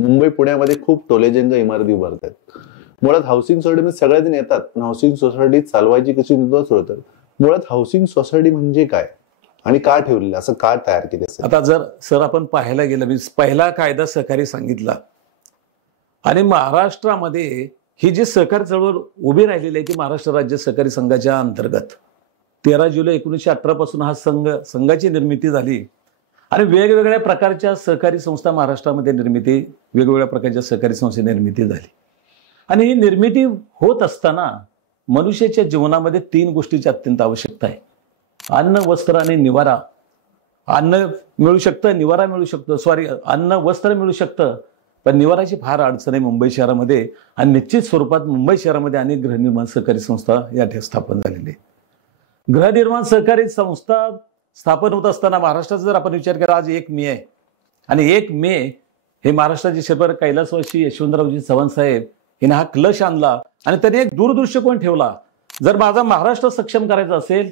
मुंबई पुण्यामध्ये खूप टोलेजंग इमारती उभारतात. मुळात हाऊसिंग सोसायटीमध्ये सगळेजण येतात, पण हाऊसिंग सोसायटी चालवायची कशी होतात. मुळात हाऊसिंग सोसायटी म्हणजे काय आणि का ठेवलेलं, असं का तयार केले? आता जर सर आपण पाहायला गेलं, मी पहिला कायदा सहकारी सांगितला आणि महाराष्ट्रामध्ये ही जी सहकारी चळवळ उभी राहिलेली आहे ती महाराष्ट्र राज्य सहकारी संघाच्या अंतर्गत 13 जुलै 1918 पासून हा संघाची निर्मिती झाली आणि वेगवेगळ्या प्रकारच्या सहकारी संस्था महाराष्ट्रामध्ये वेगवेगळ्या प्रकारच्या सहकारी संस्थे निर्मिती झाली. आणि ही निर्मिती होत असताना मनुष्याच्या जीवनामध्ये 3 गोष्टीची अत्यंत आवश्यकता आहे. अन्न, वस्त्र आणि निवारा. अन्न मिळू शकतं, निवारा मिळू शकतो, अन्न वस्त्र मिळू शकतं, पण निवाराची फार अडचण आहे मुंबई शहरामध्ये. आणि निश्चित स्वरूपात मुंबई शहरामध्ये अनेक गृहनिर्माण सहकारी संस्था या ठिकाणी स्थापन झालेली. गृहनिर्माण सहकारी संस्था स्थापन होत असताना महाराष्ट्राचा जर आपण विचार केला, आज 1 मे आहे आणि 1 मे हे महाराष्ट्राचे शहर कैलासवासी यशवंतरावजी चव्हाण साहेब हिने हा कलश आणला आणि त्यांनी एक दूरदृष्टिकोन ठेवला. जर माझा महाराष्ट्र सक्षम करायचा असेल,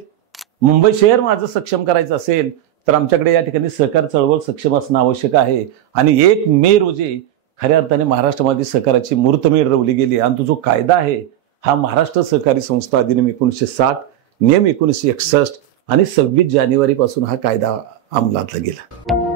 मुंबई शहर माझं सक्षम करायचं असेल, तर आमच्याकडे या ठिकाणी सहकार चळवळ सक्षम असणं आवश्यक आहे. आणि 1 मे रोजी खऱ्या अर्थाने महाराष्ट्रामध्ये सहकाराची मूर्तमेढ रोवली गेली. आणि तो जो कायदा आहे हा महाराष्ट्र सहकारी संस्था अधिनियम 1960, नियम 1961 आणि 26 जानेवारी पासून हा कायदा अंमलात गेला.